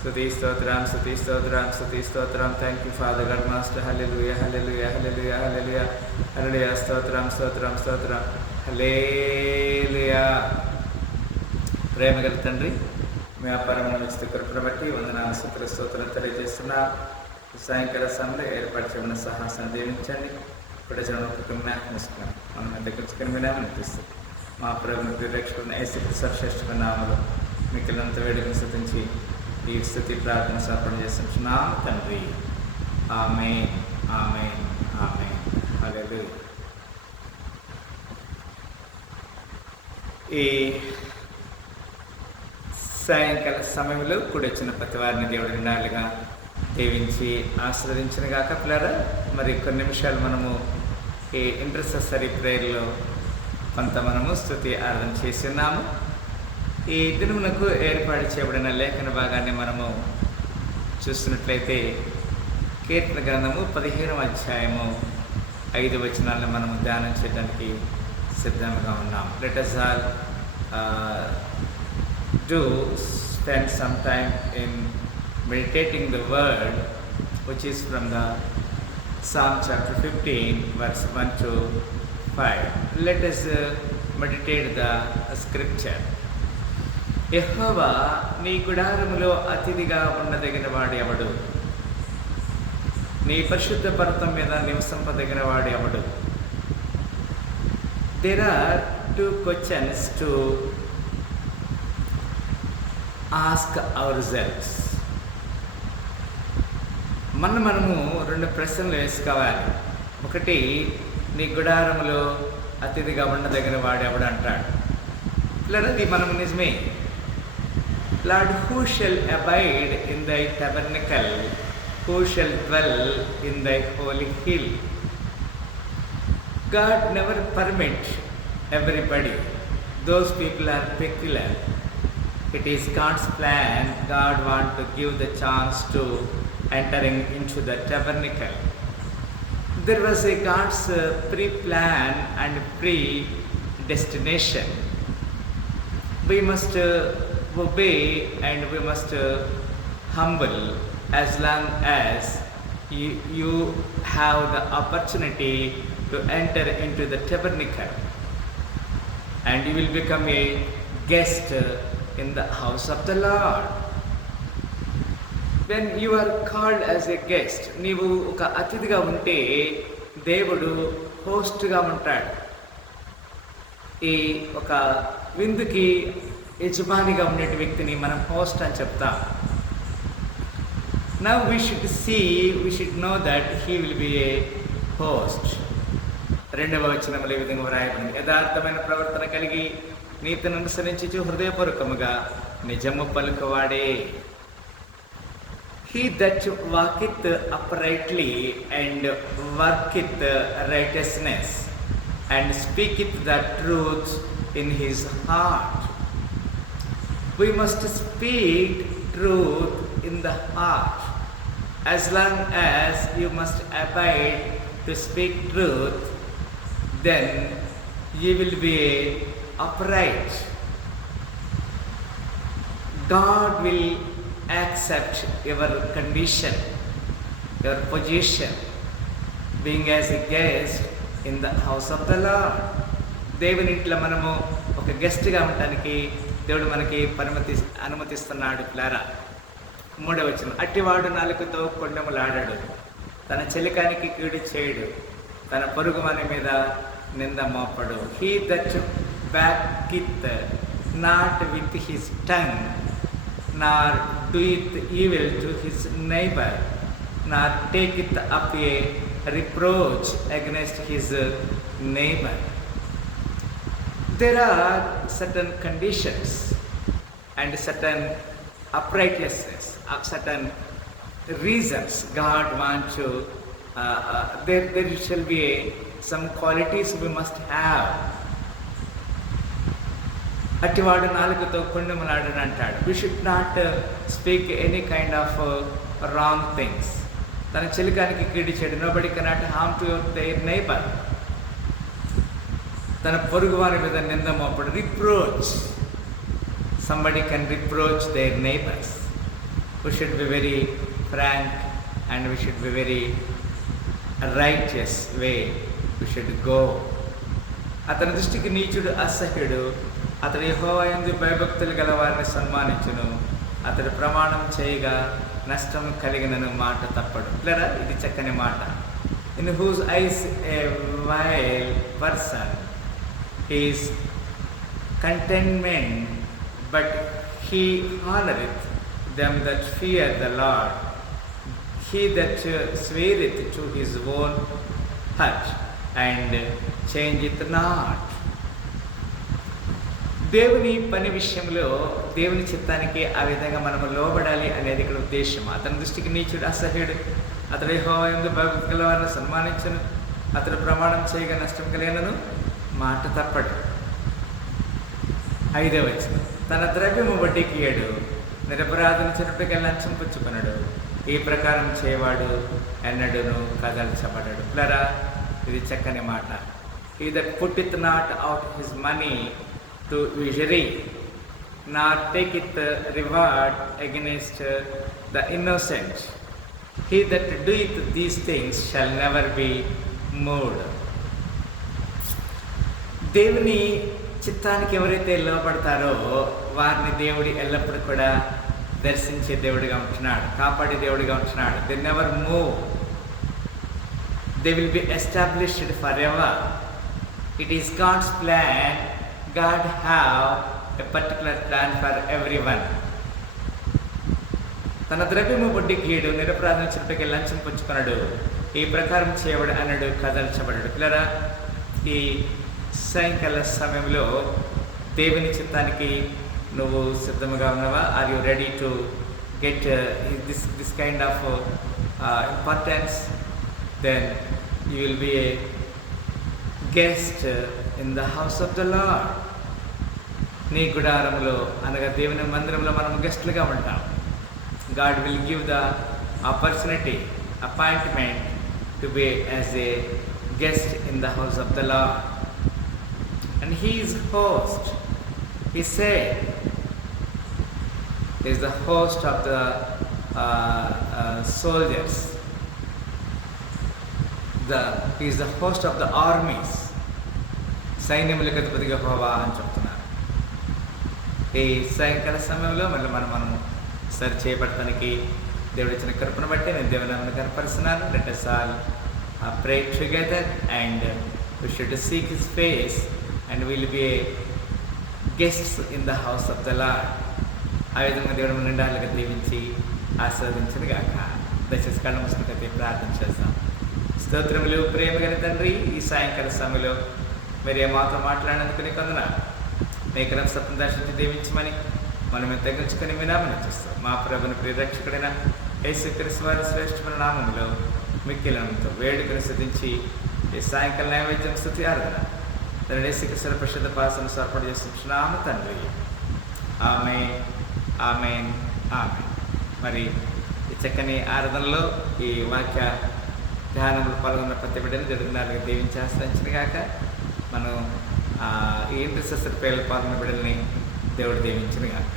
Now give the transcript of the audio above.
స్తుతి స్తోత్రం, స్తుతి స్తోత్రం, స్తుతి స్తోత్రం. Thank you father God master. Hallelujah, hallelujah, hallelujah, hallelujah, hallelujah. స్తోత్రం, స్తోత్రం, స్తోత్రం. హల్లెలూయా. ప్రేమగల తండ్రి, మీ అపారమైన ఉచిత కృపను బట్టి వందనాలు, స్తుతులు, స్తోత్రం తెలియజేస్తున్నా. సాయంకాల సమయంలో ఏర్పరచబడిన సాహసాన్ని దీవించండి. ఇప్పుడు జ్ఞాపకం మనం దగ్గర వినామని అనిపిస్తుంది. మా ప్రభుత్వ రక్షకుడు యేసుక్రీస్తు సర్వశ్రేష్ఠమైన నామములో మిగిలినంత వేడుకను స్తుతించి ఈ స్తుతి ప్రార్థన సమర్పణ చేస్తున్నాం తండ్రి. ఆమేన్, ఆమేన్, ఆమేన్. హల్లెలూయా. ఈ సాయంకాల సమయంలో కూడి వచ్చిన ప్రతి వారిని దేవుడు వినాలుగా దీవించి ఆశీర్వదించిన గాక పిల్లరా. మరి కొన్ని నిమిషాలు మనము ఈ ఇంటర్సెసరీ ప్రేయర్లో కొంత మనము స్తుతి ఆరాధన చేస్తున్నాము. ఈ దినమునకు ఏర్పాటు చేయబడిన లేఖన భాగాన్ని మనము చూస్తున్నట్లయితే కీర్తన గ్రంథము 15వ అధ్యాయము 5 వచనాలను మనము ధ్యానం చేయడానికి సిద్ధంగా ఉన్నాం. Let us all do spend some time in meditating the word which is from the Psalm chapter 15 verse 1 to 5. Let us meditate the scripture. యెహోవా నీ గుడారములో అతిథిగా ఉండదగిన వాడు ఎవడు? నీ పరిశుద్ధ పర్వతం మీద నివసింపదగిన వాడు ఎవడు? There are two questions to ask ourselves. మనము రెండు ప్రశ్నలు వేసుకోవాలి. ఒకటి, నీ గుడారములో అతిథిగా ఉండదగిన వాడు ఎవడు అంటాడు. అది మనము నిజమే. Lord, who shall abide in thy tabernacle? Who shall dwell in thy holy hill? God never permit everybody. Those people are peculiar. It is God's plan. God want to give the chance to entering into the tabernacle. There was a God's pre-plan and pre-destination. We must obey and we must humble as long as you have the opportunity to enter into the tabernacle, and you will become a guest in the house of the Lord. When you are called as a guest, నీవు ఒక అతిథిగా ఉంటే దేవుడు హోస్ట్గా ఉంటాడు. ఈ ఒక విందుకి యజమానిగా ఉండే వ్యక్తిని మనం హోస్ట్ అని చెప్తాం. Now we should know that he will be a host. 2వ వచనంలో ఈ విధంగా వ్రాయబడింది, యథార్థమైన ప్రవర్తన కలిగి నీతిని అనుసరించి హృదయపూర్వకముగా నిజము పలుకువాడే. He that walketh uprightly and worketh righteousness and speaketh the truth in his heart. We must speak truth in the heart. As long as you must abide to speak truth, then you will be upright. God will accept your condition, your position, being as a guest in the house of the Lord. దేవుని ఇంట్లో మనము ఒక గెస్ట్గా ఉండటానికి దేవుడు మనకి అనుమతిస్తున్నాడు పిల్లారా. 3వ వచనం, అట్టివాడు నాలుకతో కొండెములాడాడు, తన చెలికానికి కీడు చేయడు, తన పొరుగు మన మీద నింద మోపడు. He that backeth not with his tongue, nor doeth evil to his neighbor, nor taketh up a reproach against his neighbor. There are certain conditions and certain uprightnesses, certain reasons God wants to, there shall be some qualities we must have. అట్టివాడు నాలుకతో కొండెములాడని అంటాడు. We should not speak any kind of wrong things. తన చెలికానికి కీడు చేయడు. Nobody cannot harm to their neighbor. తన పొరుగు వారి మీద నింద మోపడు. Reproach. Somebody can reproach their neighbors. We should be very frank and we should be very righteous way we should go. అతని దృష్టికి నీచుడు అసహ్యుడు. అతడు యెహోవా యందు భయభక్తులు గల వారిని సన్మానించును. అతడు ప్రమాణం చేయగా నష్టం కలిగినను మాట తప్పడు. పిల్లరా, ఇది చక్కని మాట. In whose eyes a vile person is contentment, but he honoreth them that fear the Lord. He that sweareth to his own hurt and changeth not. దేవుని పని విషయంలో దేవుని చిత్తానికి ఆ విధంగా మనము లోబడాలి అనేది ఇక్కడ ఉద్దేశం. అతని దృష్టికి నీచుడు అసహ్యుడు. అతడు యెహోవా యందు భయభక్తులు గల వారిని సన్మానించును. అతడు ప్రమాణం చేయగా నష్టం కలిగినను మాట తప్పడు. 5వ వచనం, తన ద్రవ్యము వడ్డీకి ఇయ్యడు, నిరపరాధుని చెరుపుకి లంచం పుచ్చుకొనడు. ఈ ప్రకారం చేయవాడు ఎన్నడూను కదల్చబడడు. ప్లరా, ఇది చక్కని మాట. He that putteth not out his money to usury, nor taketh reward against the innocent, he that doeth these things shall never be moved. దేవుని చిత్తానికి ఎవరైతే లోపడతారో వారిని దేవుడు ఎల్లప్పుడూ కూడా దర్శించే దేవుడిగా ఉంటున్నాడు, కాపాడే దేవుడిగా ఉంటున్నాడు. They never move. They will be established for ever. It is God's plan. God have a particular plan for every one. తన ద్రవ్యము వడ్డీకి ఇయ్యడు, నిరపరాధన చెరుపుకి లంచం పుచ్చుకొనడు. ఈ ప్రకారం చేయబడు అన్నడు కదల్చబడడు. పిల్లరా, ఈ సాయంకాల సమయంలో దేవుని చిత్తానికి నువ్వు సిద్ధముగా ఉన్నావా? Are you ready to get this kind of importance? Then you will be a guest in the house of the Lord. నీ గుడారంలో అనగా దేవుని మందిరంలో మనం గెస్ట్లుగా ఉంటాం. God will give the opportunity, appointment to be as a guest in the house of the Lord. And he is host. He said, he is the host of the soldiers. He is the host of the armies. సైన్యములకు అధిపతిగా యెహోవా అని చెప్తున్నారు. ఈ సాయంకాల సమయంలో మళ్ళీ మనం సరి చేయబడటానికి దేవుడు ఇచ్చిన కృపను బట్టి నేను దేవుని నామమున కనపరుస్తున్నాను. Let us all pray together and we should seek his face and we will be guests in the house of the Lord. ఆ విధంగా దేవుడు నిండాలుగా దీవించి ఆశీర్వదించును గాక. దయచేసి కళ్ళు మూసుకుంటే ప్రార్థన చేస్తాం. స్తోత్రములు ప్రేమ గల తండ్రి, ఈ సాయంకాల సమయంలో మీరు ఏమాత్రం మాట్లాడినందుకు నీకు వందనాలు. నీ కృప సత్యం దర్శించి దీవించమని మనం తగ్గించుకొని మీ నామమున చేస్తాం. మా ప్రభుని ప్రియరక్షకుడైన యేసుక్రీస్తు వారి శ్రేష్ఠమైన నామములో మిక్కిలంతో వేడుకను సిద్ధించి ఈ సాయంకాల నైవేద్యం స్తుతి ఆరాధన యేసుక్రీస్తు పరిశుద్ధ పాదములకు సమర్పణ చేస్తున్నాము తండ్రి. ఆమేన్, ఆమేన్, ఆమేన్. మరి ఈ చక్కని ఆరాధనలో ఈ వాక్య ధ్యానంలో పాల్గొన్న ప్రతి బిడ్డని జరుగుతున్నారు దీవించి ఆశ్రయించిన గాక. మనం ఈ ఇంటర్సెసర్ పేర్లు పాల్గొన్న బిడ్డల్ని దేవుడు దీవించిన గాక.